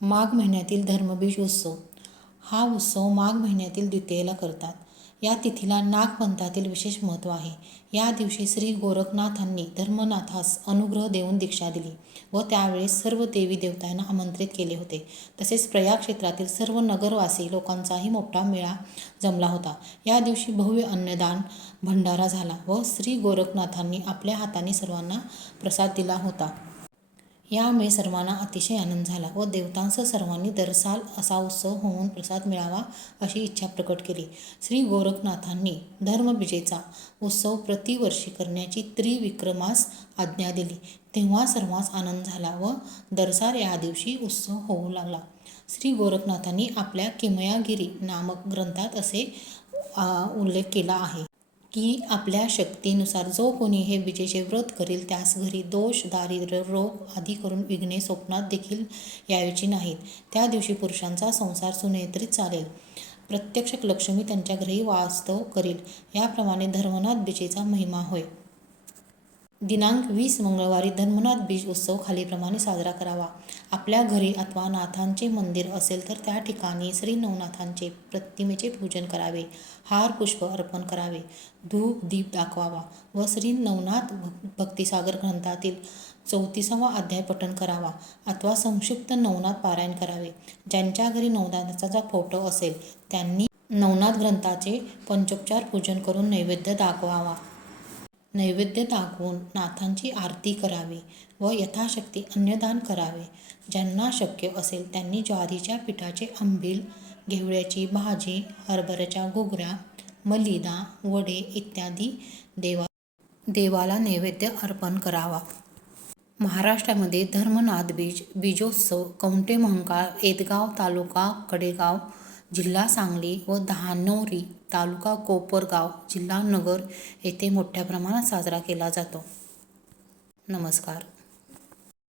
माघ महिन्यातील धर्मबीज उत्सव. हा उत्सव माघ महिन्यातील द्वितीयेला करतात. या तिथीला नागपंथातील विशेष महत्त्व आहे. या दिवशी श्री गोरखनाथांनी धर्मनाथास अनुग्रह देऊन दीक्षा दिली व त्यावेळेस सर्व देवी देवतांना आमंत्रित केले होते. तसेच प्रयाग क्षेत्रातील सर्व नगरवासी लोकांचाही मोठा मेळा जमला होता. या दिवशी भव्य अन्नदान भंडारा झाला व श्री गोरखनाथांनी आपल्या हाताने सर्वांना प्रसाद दिला होता. यामुळे सर्वांना अतिशय आनंद झाला व देवतांसह सर्वांनी दरसाल असा उत्सव होऊन प्रसाद मिळावा अशी इच्छा प्रकट केली. श्री गोरखनाथांनी धर्मबीजेचा उत्सव प्रतिवर्षी करण्याची त्रिविक्रमास आज्ञा दिली. तेव्हा सर्वांस आनंद झाला व दरसाल या दिवशी उत्सव होऊ लागला. श्री गोरखनाथांनी आपल्या किमयागिरी नामक ग्रंथात असे उल्लेख केला आहे की आपल्या शक्तीनुसार जो कोणी हे बीजेचे व्रत करील त्यास घरी दोष, दारिद्र्य, रोग आदी करून विघ्ने स्वप्नात देखील यायची नाहीत. त्या दिवशी पुरुषांचा संसार सुनियंत्रित चालेल. प्रत्यक्ष लक्ष्मी त्यांच्या घरी वास्तव करील. याप्रमाणे धर्मनाथ बीजेचा महिमा होय. दिनांक 20 मंगळवारी धर्मनाथ बीज उत्सव खालीलप्रमाणे साजरा करावा. आपल्या घरी अथवा नाथांचे मंदिर असेल तर त्या ठिकाणी श्री नवनाथांचे प्रतिमेचे पूजन करावे. हार पुष्प अर्पण करावे. धूप दीप दाखवावा व श्री नवनाथ भक्तिसागर ग्रंथातील 34वा अध्याय पठण करावा अथवा संक्षिप्त नवनाथ पारायण करावे. ज्यांच्या घरी नवनाथाचा फोटो असेल त्यांनी नवनाथ ग्रंथाचे पंचोपचार पूजन करून नैवेद्य दाखवावा. नैवेद्य दाखवून नाथांची आरती करावी व यथाशक्ती अन्नदान करावे. ज्यांना शक्य असेल त्यांनी ज्वारीच्या पिठाचे आंबील, घेवड्याची भाजी, हरभऱ्याच्या घुगऱ्या, मलिदा, वडे इत्यादी देवाला नैवेद्य अर्पण करावा. महाराष्ट्रामध्ये धर्मनाथ बीजोत्सव कवठेमहांकाळ, एदगाव तालुका कडेगाव, जिल्हा सांगली व धानोरी तालुका कोपरगाव, जिल्हा नगर येथे मोठ्या प्रमाणात साजरा केला जातो. नमस्कार.